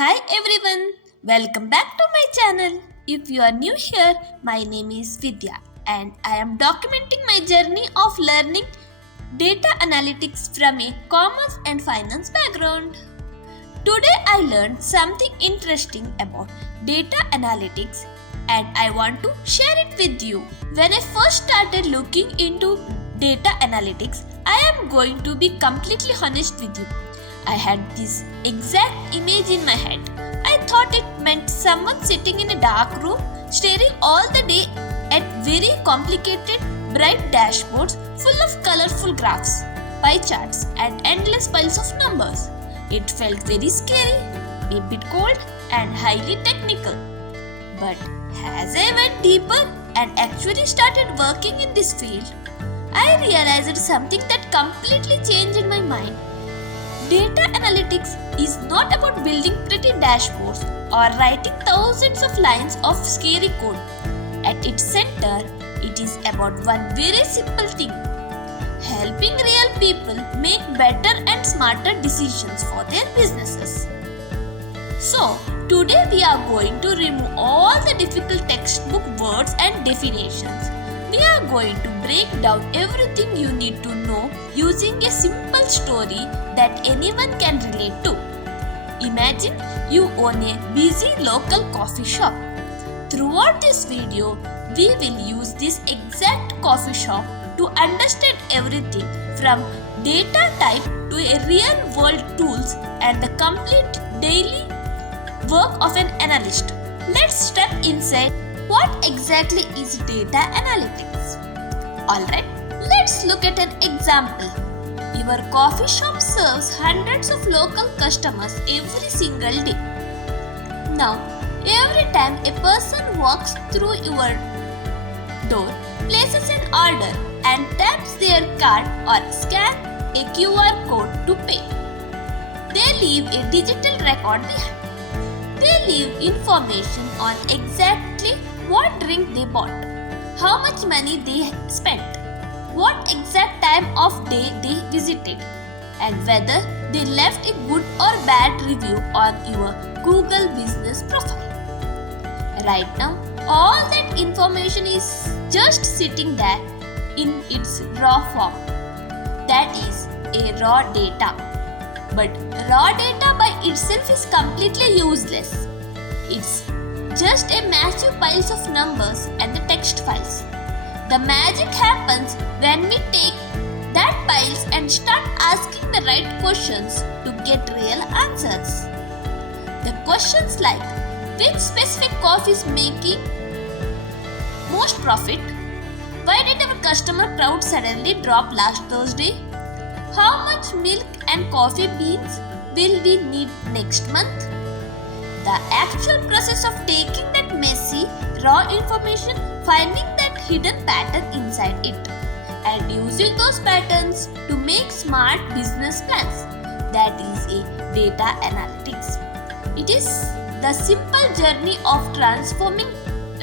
Hi everyone, welcome back to my channel. If you are new here, my name is Vidya and I am documenting my journey of learning data analytics from a commerce and finance background. Today I learned something interesting about data analytics and I want to share it with you. When I first started looking into data analytics, I am going to be completely honest with you. I had this exact image in my head. I thought it meant someone sitting in a dark room staring all the day at very complicated, bright dashboards full of colorful graphs, pie charts, and endless piles of numbers. It felt very scary, a bit cold, and highly technical. But as I went deeper and actually started working in this field, I realized something that completely changed my mind. Data analytics is not about building pretty dashboards or writing thousands of lines of scary code. At its center, it is about one very simple thing: helping real people make better and smarter decisions for their businesses. So, today we are going to remove all the difficult textbook words and definitions. We are going to break down everything you need to know using a simple story that anyone can relate to. Imagine you own a busy local coffee shop. Throughout this video, we will use this exact coffee shop to understand everything from data type to a real world tools and the complete daily work of an analyst. Let's step inside. What exactly is data analytics? Alright, let's look at an example. Your coffee shop serves hundreds of local customers every single day. Now, every time a person walks through your door, places an order, and taps their card or scan a QR code to pay, they leave a digital record behind. They leave information on exactly what drink they bought, how much money they spent, what exact time of day they visited, and whether they left a good or bad review on your Google business profile. Right now, all that information is just sitting there in its raw form. That is a raw data. But raw data by itself is completely useless. It's just a massive piles of numbers and the text files. The magic happens when we take that piles and start asking the right questions to get real answers. The questions like which specific coffee is making most profit? Why did our customer crowd suddenly drop last Thursday? How much milk and coffee beans will we need next month? The actual process of taking that messy, raw information, finding that hidden pattern inside it, and using those patterns to make smart business plans. That is a data analytics. It is the simple journey of transforming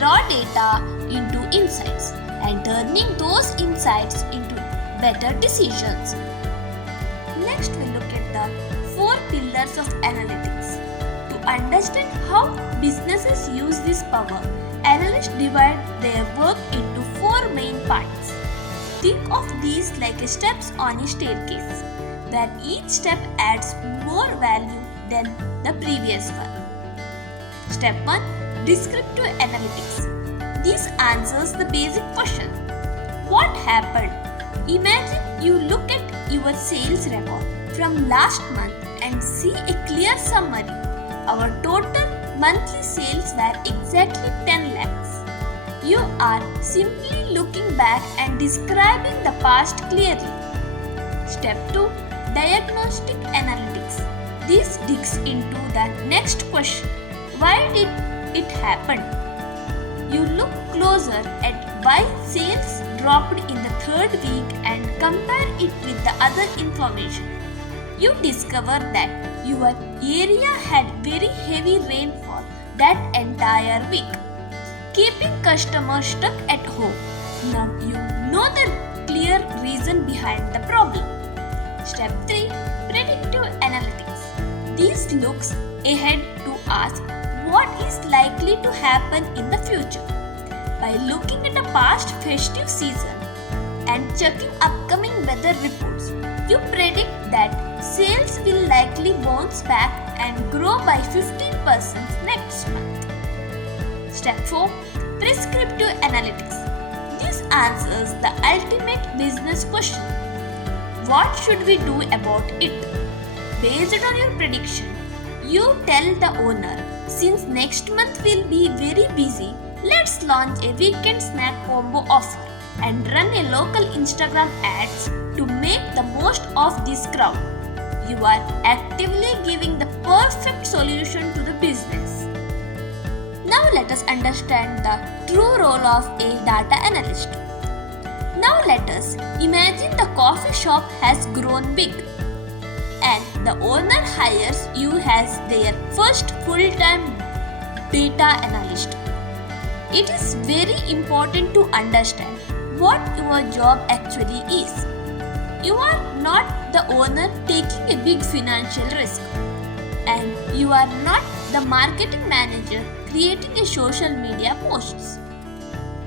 raw data into insights and turning those insights into better decisions. Next, we look at the 4 pillars of analytics. To understand how businesses use this power, analysts divide their work into 4 main parts. Think of these like steps on a staircase, where each step adds more value than the previous one. Step 1. Descriptive analytics. This answers the basic question: what happened? Imagine you look at your sales record from last month and see a clear summary. Our total monthly sales were exactly 10 lakhs. You are simply looking back and describing the past clearly. Step 2. Diagnostic analytics. This digs into the next question: why did it happen? You look closer at why sales dropped in the 3rd week and compare it with the other information. You discover that your area had very heavy rainfall that entire week, keeping customers stuck at home. Now you know the clear reason behind the problem. Step 3. Predictive analytics. This looks ahead to ask what is likely to happen in the future. By looking at a past festive season and checking upcoming weather reports, you predict that sales will likely bounce back and grow by 15% next month. Step 4. Prescriptive Analytics. This answers the ultimate business question. What should we do about it? Based on your prediction, you tell the owner, since next month will be very busy, let's launch a weekend snack combo offer and run a local Instagram ads to make the most of this crowd. You are actively giving the perfect solution to the business. Now let us understand the true role of a data analyst. Now let us imagine the coffee shop has grown big and the owner hires you as their first full-time data analyst. It is very important to understand what your job actually is. You are not the owner taking a big financial risk, and you are not the marketing manager creating a social media posts.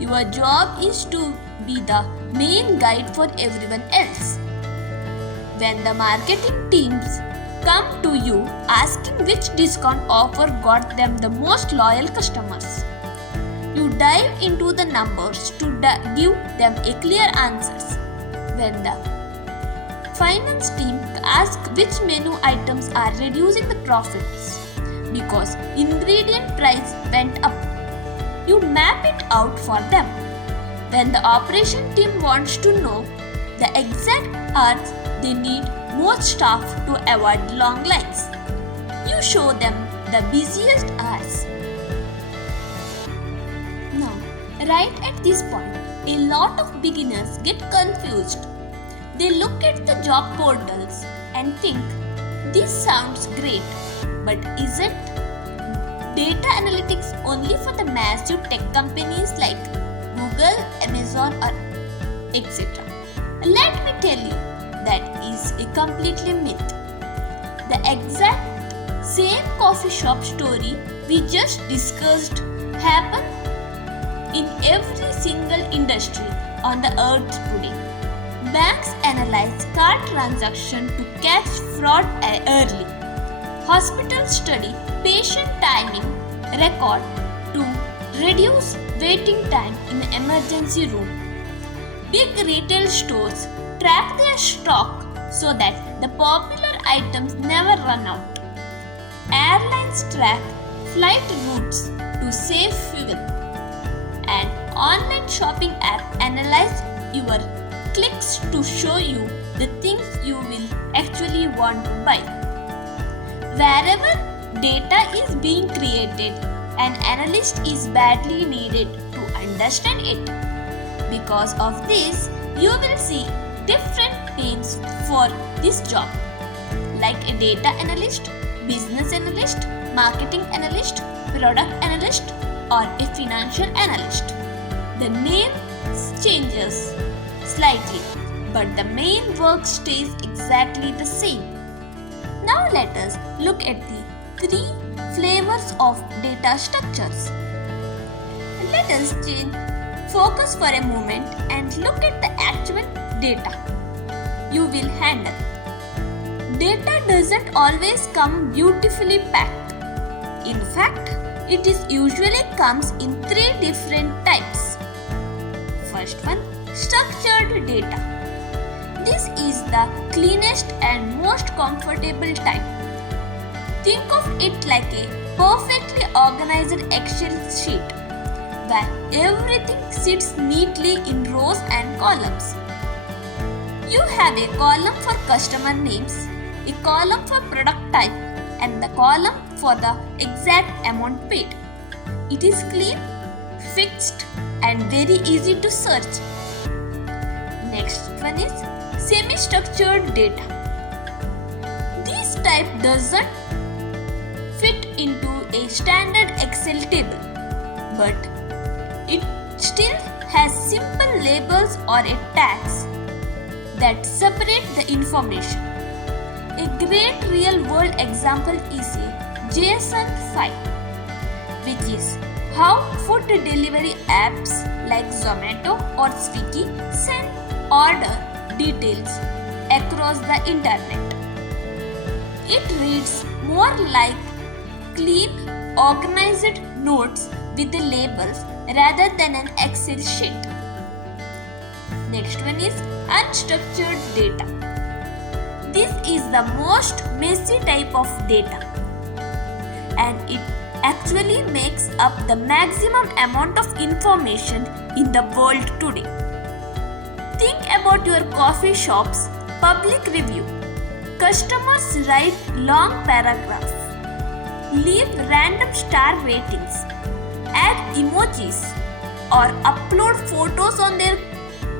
Your job is to be the main guide for everyone else. When the marketing teams come to you asking which discount offer got them the most loyal customers, you dive into the numbers to give them a clear answers. When the finance team asks which menu items are reducing the profits because ingredient price went up, you map it out for them. When the operation team wants to know the exact hours they need more staff to avoid long lines, you show them the busiest hours. Now, right at this point, a lot of beginners get confused. They look at the job portals and think, this sounds great, but isn't data analytics only for the massive tech companies like Google, Amazon, or etc.? Let me tell you, that is a completely myth. The exact same coffee shop story we just discussed happen in every single industry on the earth today. Banks analyze card transactions to catch fraud early. Hospitals study patient timing record to reduce waiting time in the emergency room. Big retail stores track their stock so that the popular items never run out. Airlines track flight routes to save fuel. An online shopping app analyzes your clicks to show you the things you will actually want to buy. Wherever data is being created, an analyst is badly needed to understand it. Because of this, you will see different names for this job, like a data analyst, business analyst, marketing analyst, product analyst, or a financial analyst. The name changes slightly, but the main work stays exactly the same. Now let us look at the 3 flavors of data structures. Let us focus for a moment and look at the actual data you will handle. Data doesn't always come beautifully packed. In fact, it is usually comes in 3 different types. First one, structured data. This is the cleanest and most comfortable type. Think of it like a perfectly organized Excel sheet where everything sits neatly in rows and columns. You have a column for customer names, a column for product type, and the column for the exact amount paid. It is clean, fixed, and very easy to search. Next one is semi-structured data. This type doesn't fit into a standard Excel table, but it still has simple labels or a tags that separate the information. A great real-world example is a JSON file, which is how food delivery apps like Zomato or Swiggy send order details across the internet. It reads more like clean, organized notes with the labels rather than an Excel sheet. Next one is unstructured data. This is the most messy type of data, and it actually makes up the maximum amount of information in the world today. Think about your coffee shop's public review. Customers write long paragraphs, leave random star ratings, add emojis, or upload photos on their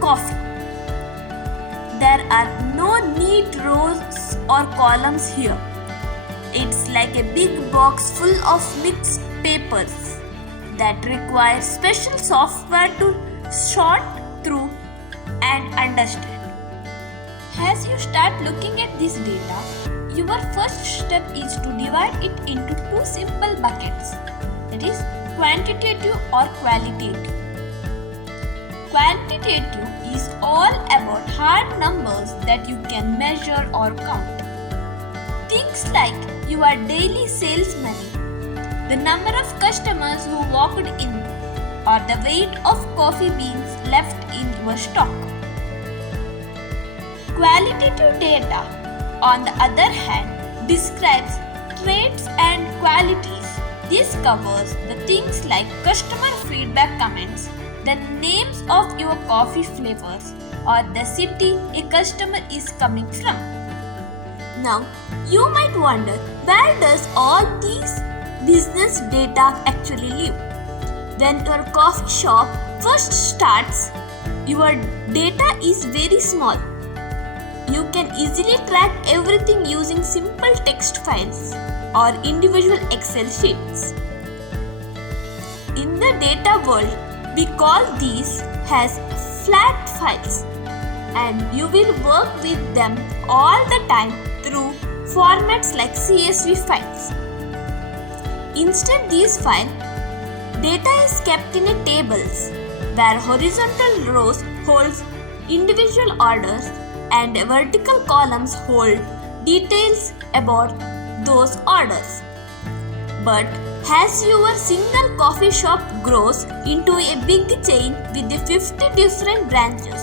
coffee. There are no neat rows or columns here. It's like a big box full of mixed papers that requires special software to sort through and understand. As you start looking at this data, your first step is to divide it into two simple buckets, that is, quantitative or qualitative. Quantitative is all about hard numbers that you can measure or count. Things like your daily sales money, the number of customers who walked in, or the weight of coffee beans left in your stock. Qualitative data, on the other hand, describes traits and qualities. This covers the things like customer feedback comments, the names of your coffee flavors, or the city a customer is coming from. Now, you might wonder, where does all these business data actually live? When your coffee shop first starts, your data is very small. You can easily track everything using simple text files or individual Excel sheets. In the data world, we call these as flat files, and you will work with them all the time through formats like CSV files. Instead, these files, data is kept in a tables where horizontal rows hold individual orders and vertical columns hold details about those orders. But as your single coffee shop grows into a big chain with 50 different branches,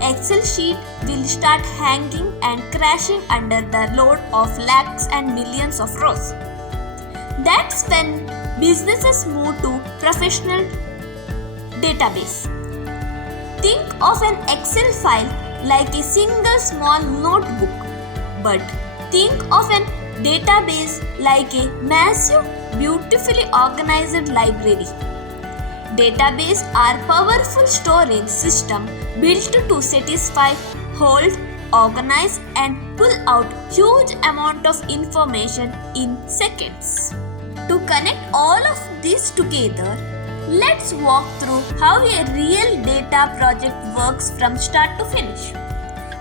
Excel sheet will start hanging and crashing under the load of lakhs and millions of rows. That's when businesses move to professional database. Think of an Excel file like a single small notebook, but think of an database like a massive, beautifully organized library. Databases are powerful storage systems built to satisfy, hold, organize, and pull out huge amount of information in seconds. To connect all of this together, let's walk through how a real data project works from start to finish.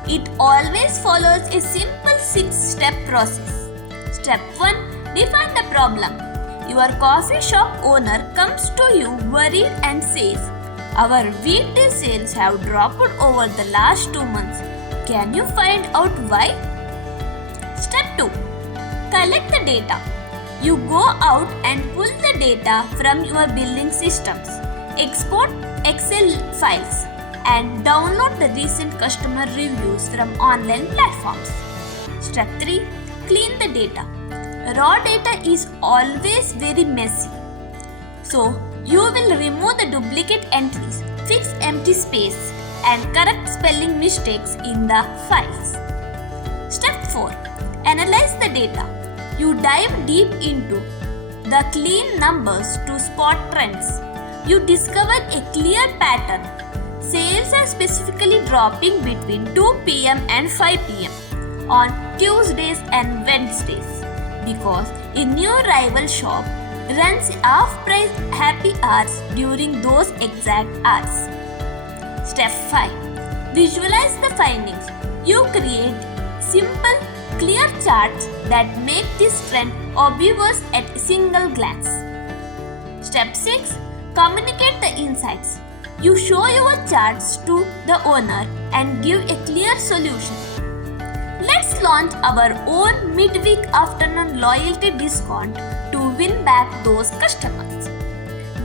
It always follows a simple 6-step process. Step 1. Define the problem. Your coffee shop owner comes to you worried and says, "Our weekday sales have dropped over the last 2 months. Can you find out why?" Step 2. Collect the data. You go out and pull the data from your billing systems, export Excel files, and download the recent customer reviews from online platforms. Step 3. Clean the data. Raw data is always very messy. So, you will remove the duplicate entries, fix empty space, and correct spelling mistakes in the files. Step 4. Analyze the data. You dive deep into the clean numbers to spot trends. You discover a clear pattern. Sales are specifically dropping between 2 p.m. and 5 p.m. on Tuesdays and Wednesdays because a new rival shop runs off-price happy hours during those exact hours. Step 5. Visualize the findings. You create simple clear charts that make this trend obvious at a single glance. Step 6. Communicate the insights. You show your charts to the owner and give a clear solution. Let's launch our own midweek afternoon loyalty discount to win back those customers.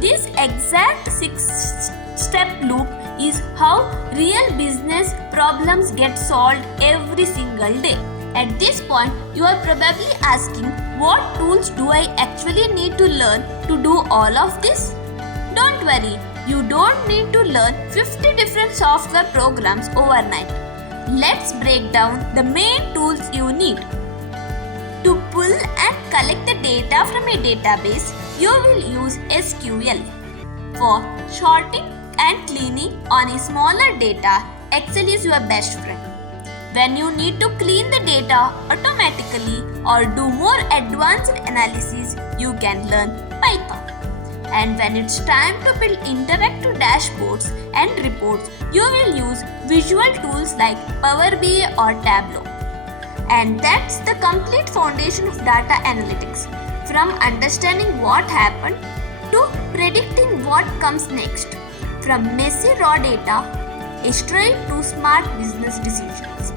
This exact 6-step loop is how real business problems get solved every single day. At this point, you are probably asking, what tools do I actually need to learn to do all of this? Don't worry, you don't need to learn 50 different software programs overnight. Let's break down the main tools you need. To pull and collect the data from a database, you will use SQL. For sorting and cleaning on a smaller data, Excel is your best friend. When you need to clean the data automatically or do more advanced analysis, you can learn Python. And when it's time to build interactive dashboards and reports, you will use visual tools like Power BI or Tableau. And that's the complete foundation of data analytics. From understanding what happened to predicting what comes next. From messy raw data straight to smart business decisions.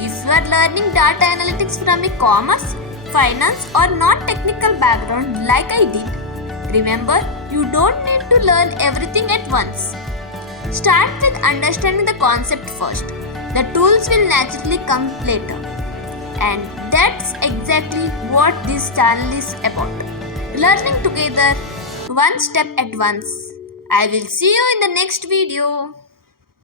If you are learning data analytics from a commerce, finance or non-technical background like I did, remember, you don't need to learn everything at once. Start with understanding the concept first. The tools will naturally come later. And that's exactly what this channel is about. Learning together, one step at once. I will see you in the next video.